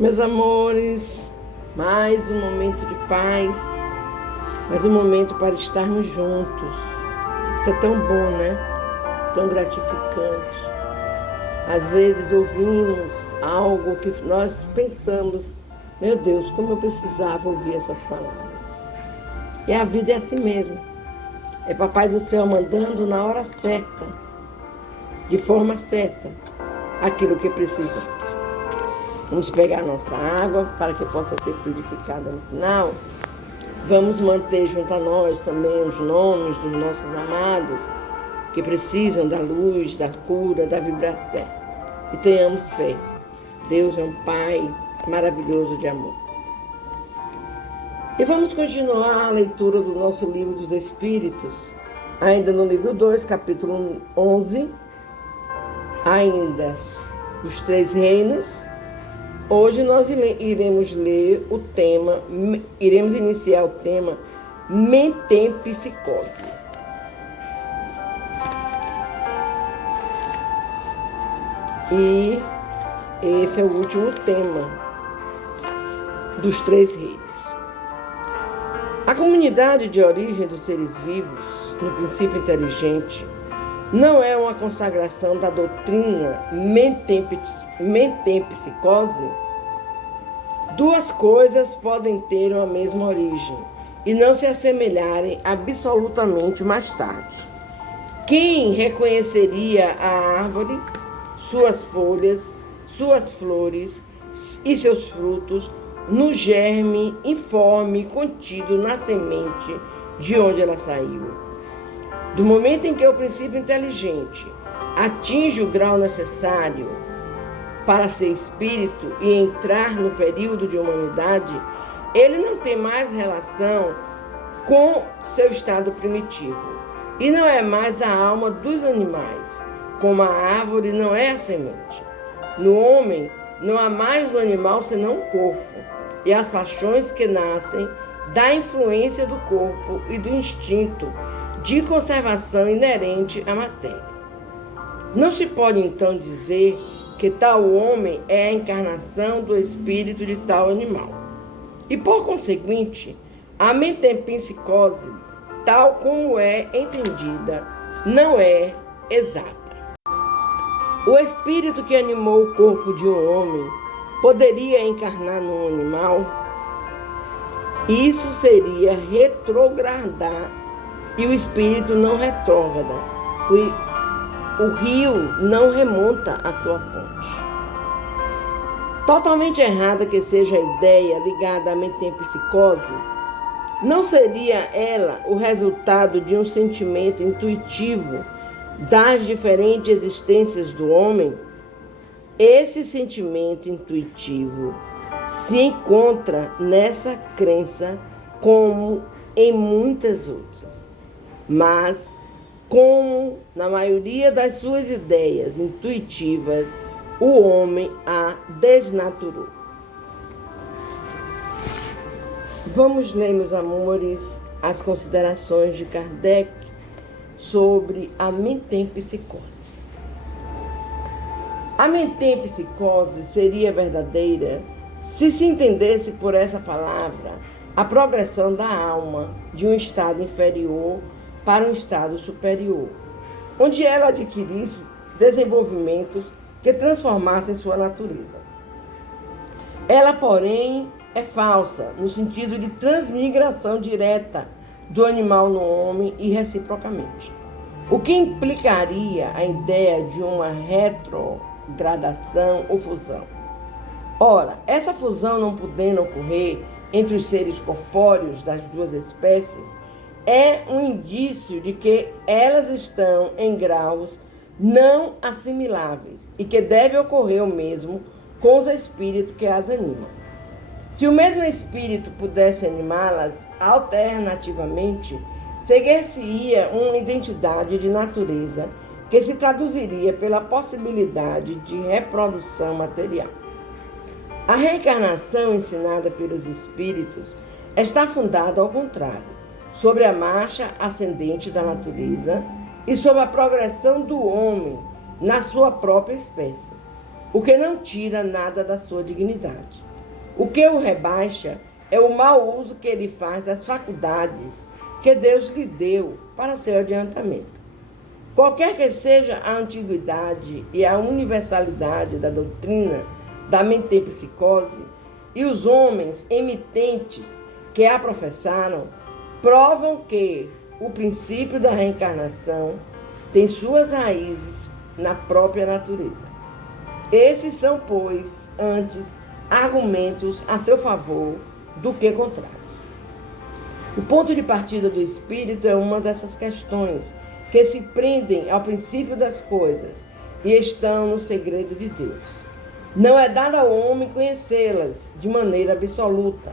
Meus amores, mais um momento de paz, mais um momento para estarmos juntos. Isso é tão bom, né? Tão gratificante. Às vezes ouvimos algo que nós pensamos, meu Deus, como eu precisava ouvir essas palavras. E a vida é assim mesmo. É Papai do Céu mandando na hora certa, de forma certa, aquilo que precisamos. Vamos pegar nossa água para que possa ser purificada no final. Vamos manter junto a nós também os nomes dos nossos amados que precisam da luz, da cura, da vibração. E tenhamos fé. Deus é um Pai maravilhoso de amor. E vamos continuar a leitura do nosso livro dos Espíritos, ainda no livro 2, capítulo 11, ainda os 3 reinos. Hoje nós iremos ler o tema, iremos iniciar o tema Metempsicose. E esse é o último tema dos 3 reinos. A comunidade de origem dos seres vivos, no princípio inteligente, não é uma consagração da doutrina metempsicose. Duas coisas podem ter uma mesma origem e não se assemelharem absolutamente mais tarde. Quem reconheceria a árvore, suas folhas, suas flores e seus frutos no germe informe contido na semente de onde ela saiu? Do momento em que o princípio inteligente atinge o grau necessário para ser espírito e entrar no período de humanidade, ele não tem mais relação com seu estado primitivo e não é mais a alma dos animais, como a árvore não é a semente. No homem não há mais no animal senão o corpo e as paixões que nascem da influência do corpo e do instinto de conservação inerente à matéria. Não se pode então dizer que tal homem é a encarnação do espírito de tal animal. E por conseguinte, a metempsicose, tal como é entendida, não é exata. O espírito que animou o corpo de um homem poderia encarnar num animal? Isso seria retrogradar, e o espírito não retrógrada. O rio não remonta à sua fonte. Totalmente errada que seja a ideia ligada à metempsicose, não seria ela o resultado de um sentimento intuitivo das diferentes existências do homem? Esse sentimento intuitivo se encontra nessa crença como em muitas outras, mas como na maioria das suas ideias intuitivas, o homem a desnaturou. Vamos ler, meus amores, as considerações de Kardec sobre a metempsicose. A metempsicose seria verdadeira se se entendesse por essa palavra a progressão da alma de um estado inferior para um estado superior, onde ela adquirisse desenvolvimentos que transformassem sua natureza. Ela, porém, é falsa, no sentido de transmigração direta do animal no homem e reciprocamente, o que implicaria a ideia de uma retrogradação ou fusão. Ora, essa fusão não podendo ocorrer entre os seres corpóreos das duas espécies, é um indício de que elas estão em graus não assimiláveis e que deve ocorrer o mesmo com os espíritos que as animam. Se o mesmo espírito pudesse animá-las alternativamente, seguir-se-ia uma identidade de natureza que se traduziria pela possibilidade de reprodução material. A reencarnação ensinada pelos espíritos está fundada ao contrário, sobre a marcha ascendente da natureza e sobre a progressão do homem na sua própria espécie. o que não tira nada da sua dignidade. O que o rebaixa é o mau uso que ele faz das faculdades que Deus lhe deu para seu adiantamento. Qualquer que seja a antiguidade e a universalidade da doutrina da metempsicose, e os homens emitentes que a professaram, provam que o princípio da reencarnação tem suas raízes na própria natureza. Esses são, pois, antes argumentos a seu favor do que contrários. O ponto de partida do espírito é uma dessas questões que se prendem ao princípio das coisas e estão no segredo de Deus. Não é dado ao homem conhecê-las de maneira absoluta,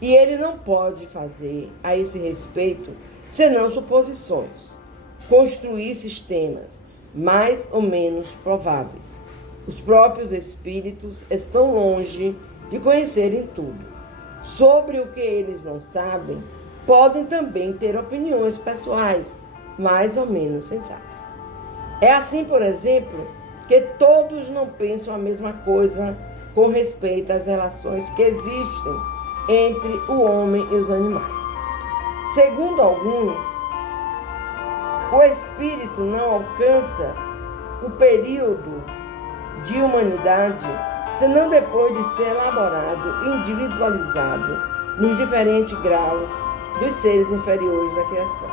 e ele não pode fazer a esse respeito senão suposições, construir sistemas mais ou menos prováveis. Os próprios espíritos estão longe de conhecerem tudo. Sobre o que eles não sabem, podem também ter opiniões pessoais, mais ou menos sensatas. É assim, por exemplo, que todos não pensam a mesma coisa com respeito às relações que existem entre o homem e os animais. Segundo alguns, o espírito não alcança o período de humanidade senão depois de ser elaborado e individualizado nos diferentes graus dos seres inferiores da criação.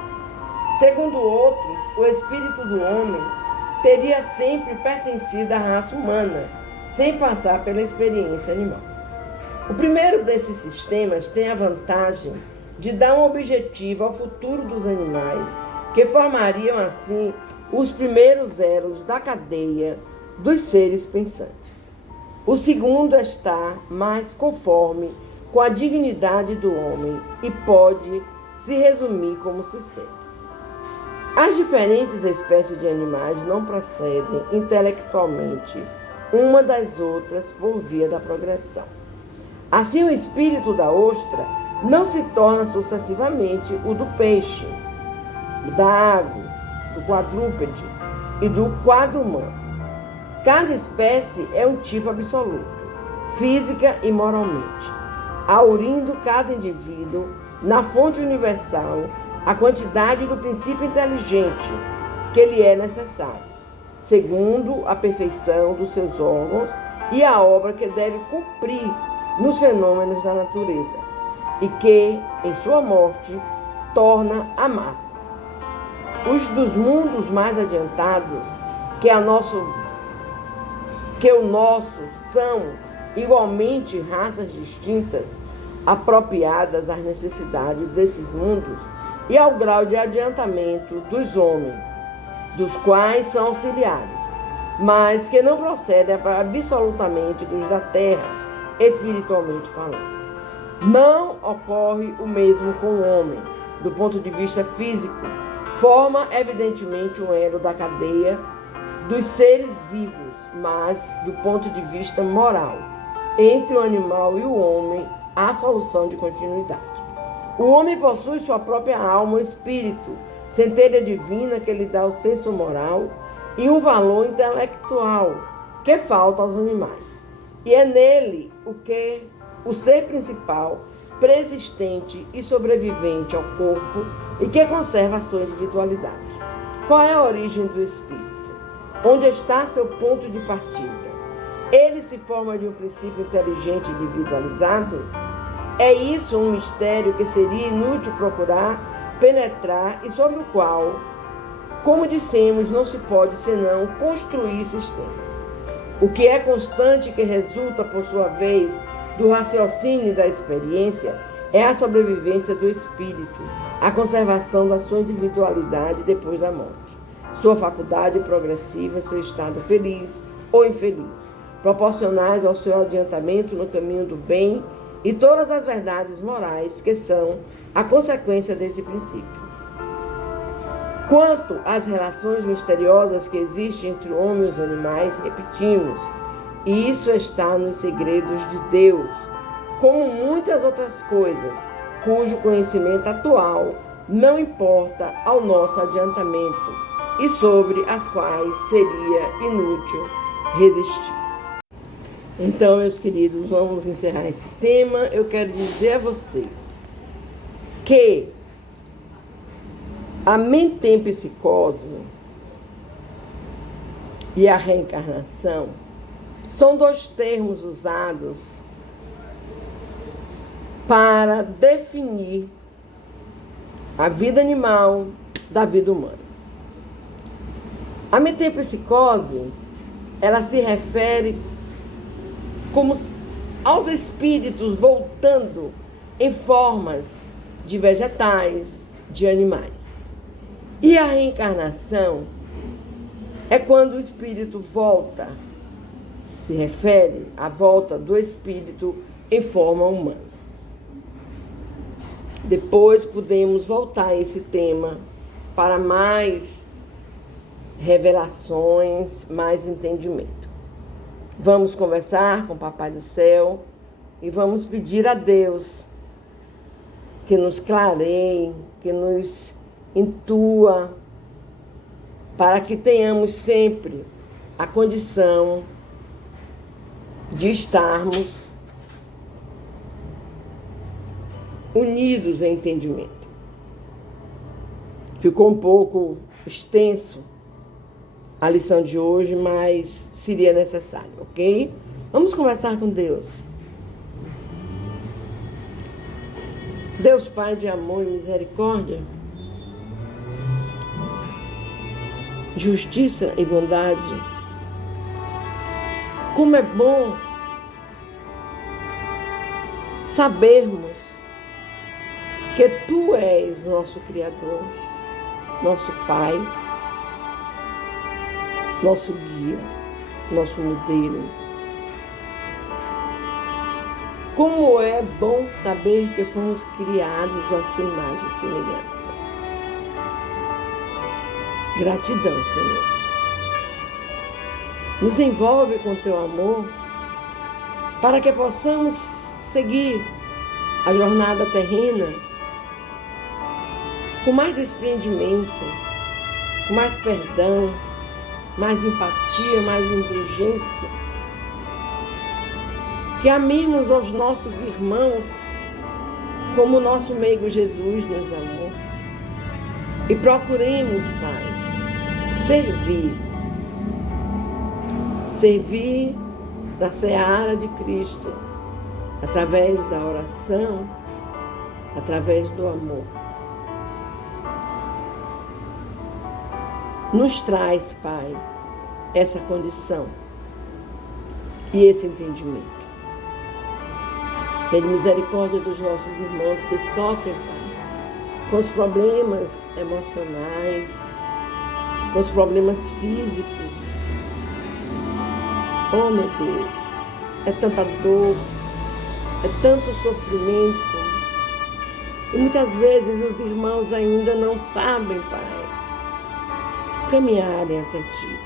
Segundo outros, o espírito do homem teria sempre pertencido à raça humana, sem passar pela experiência animal. O primeiro desses sistemas tem a vantagem de dar um objetivo ao futuro dos animais, que formariam assim os primeiros elos da cadeia dos seres pensantes. O segundo está mais conforme com a dignidade do homem e pode se resumir como se segue. As diferentes espécies de animais não procedem intelectualmente uma das outras por via da progressão. Assim, o espírito da ostra não se torna sucessivamente o do peixe, da ave, do quadrúpede e do quadrumano. Cada espécie é um tipo absoluto, física e moralmente, aurindo cada indivíduo na fonte universal a quantidade do princípio inteligente que lhe é necessário, segundo a perfeição dos seus órgãos e a obra que deve cumprir nos fenômenos da natureza, e que, em sua morte, torna a massa. Os dos mundos mais adiantados, que o nosso são igualmente raças distintas, apropriadas às necessidades desses mundos e ao grau de adiantamento dos homens, dos quais são auxiliares, mas que não procedem absolutamente dos da terra, espiritualmente falando. Não ocorre o mesmo com o homem, do ponto de vista físico. Forma, evidentemente, um elo da cadeia dos seres vivos, mas, do ponto de vista moral, entre o animal e o homem, há solução de continuidade. O homem possui sua própria alma, o espírito, centelha divina que lhe dá o senso moral e um valor intelectual que falta aos animais. E é nele o ser principal, persistente e sobrevivente ao corpo e que conserva a sua individualidade. Qual é a origem do espírito? Onde está seu ponto de partida? Ele se forma de um princípio inteligente individualizado? É isso um mistério que seria inútil procurar penetrar e sobre o qual, como dissemos, não se pode senão construir sistemas. O que é constante, que resulta, por sua vez, do raciocínio e da experiência, é a sobrevivência do espírito, a conservação da sua individualidade depois da morte, sua faculdade progressiva, seu estado feliz ou infeliz, proporcionais ao seu adiantamento no caminho do bem e todas as verdades morais que são a consequência desse princípio. Quanto às relações misteriosas que existem entre o homem e os animais, repetimos, isso está nos segredos de Deus, como muitas outras coisas, cujo conhecimento atual não importa ao nosso adiantamento e sobre as quais seria inútil resistir. Então, meus queridos, vamos encerrar esse tema. Eu quero dizer a vocês que a metempsicose e a reencarnação são dois termos usados para definir a vida animal da vida humana. A metempsicose, ela se refere como aos espíritos voltando em formas de vegetais, de animais. E a reencarnação é quando o espírito volta, se refere à volta do espírito em forma humana. Depois podemos voltar a esse tema para mais revelações, mais entendimento. Vamos conversar com o Papai do Céu e vamos pedir a Deus que nos clareie, que nos intua, para que tenhamos sempre a condição de estarmos unidos em entendimento. Ficou um pouco extenso a lição de hoje, mas seria necessário, ok? Vamos conversar com Deus. Deus Pai de amor e misericórdia, justiça e bondade, como é bom sabermos que Tu és nosso Criador, nosso Pai, nosso guia, nosso modelo. Como é bom saber que fomos criados à sua imagem e semelhança. Gratidão, Senhor. Nos envolve com Teu amor para que possamos seguir a jornada terrena com mais desprendimento, com mais perdão, mais empatia, mais indulgência. Que amemos aos nossos irmãos como o nosso meigo Jesus nos amou. E procuremos, Pai, servir na seara de Cristo, através da oração, através do amor. Nos traz, Pai, essa condição e esse entendimento. Tenha misericórdia dos nossos irmãos que sofrem, Pai, com os problemas emocionais, com os problemas físicos. Oh, meu Deus, é tanta dor, é tanto sofrimento. E muitas vezes os irmãos ainda não sabem, Pai, caminharem até Ti.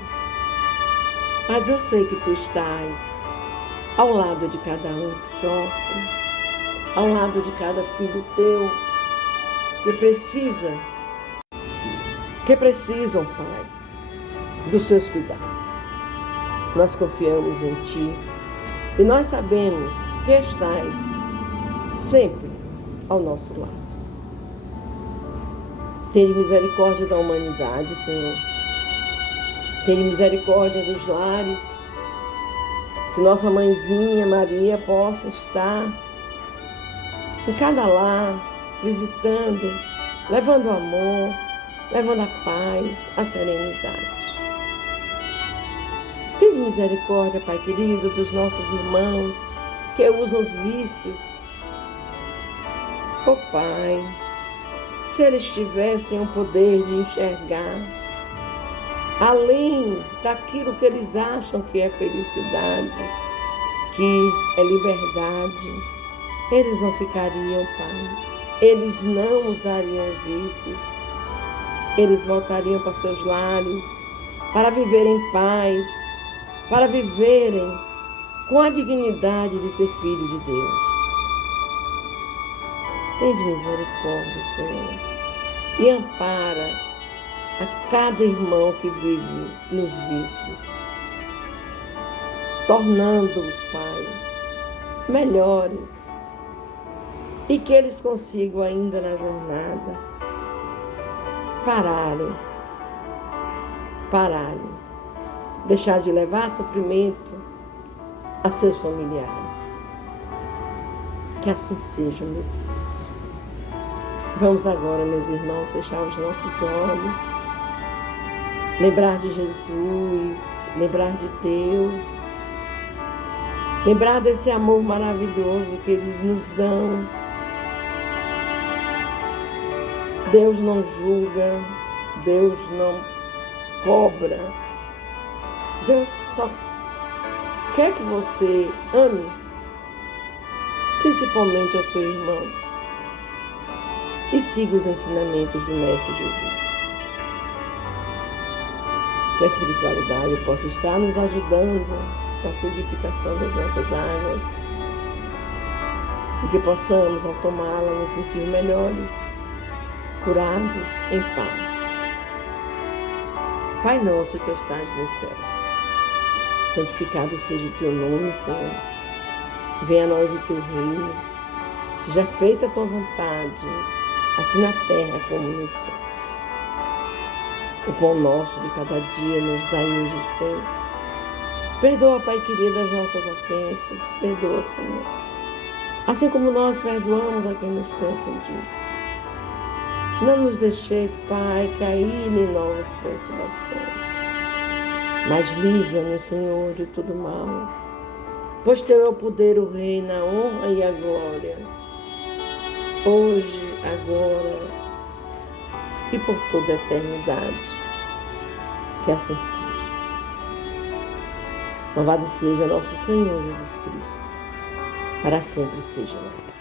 Mas eu sei que Tu estás ao lado de cada um que sofre, ao lado de cada filho Teu que precisam, Pai, dos Seus cuidados. Nós confiamos em Ti e nós sabemos que estás sempre ao nosso lado. Tenha misericórdia da humanidade, Senhor. Tenha misericórdia dos lares. Que nossa mãezinha Maria possa estar em cada lar, visitando, levando amor, levando a paz, a serenidade. Tenha misericórdia, Pai querido, dos nossos irmãos que usam os vícios. Oh, Pai, se eles tivessem o poder de enxergar além daquilo que eles acham que é felicidade, que é liberdade, eles não ficariam, Pai. Eles não usariam os vícios. Eles voltariam para seus lares para viverem em paz, para viverem com a dignidade de ser filho de Deus. Tende misericórdia, Senhor, e ampara a cada irmão que vive nos vícios. tornando-os, Pai, melhores, e que eles consigam ainda na jornada pararem, deixar de levar sofrimento a seus familiares. Que assim seja, meu Deus. Vamos agora, meus irmãos, fechar os nossos olhos, lembrar de Jesus, lembrar de Deus, lembrar desse amor maravilhoso que eles nos dão. Deus não julga, Deus não cobra, Deus só quer que você ame, principalmente ao seu irmão, e siga os ensinamentos do Mestre Jesus. Que a espiritualidade possa estar nos ajudando na fluidificação das nossas águas e que possamos, ao tomá-la, nos sentir melhores, curados em paz. Pai nosso que estás nos céus, santificado seja o teu nome, Senhor. Venha a nós o teu reino. Seja feita a tua vontade, assim na terra como nos céus. O pão nosso de cada dia nos dai hoje e sempre. Perdoa, Pai querido, as nossas ofensas. Perdoa, Senhor. Assim como nós perdoamos a quem nos tem ofendido. Não nos deixeis, Pai, cair em novas perturbações. Mas livra-nos, Senhor, de todo mal. Pois teu é o poder, o reino, a honra e a glória. Hoje, agora e por toda a eternidade. Que assim seja. Louvado seja nosso Senhor Jesus Cristo. Para sempre seja louvado.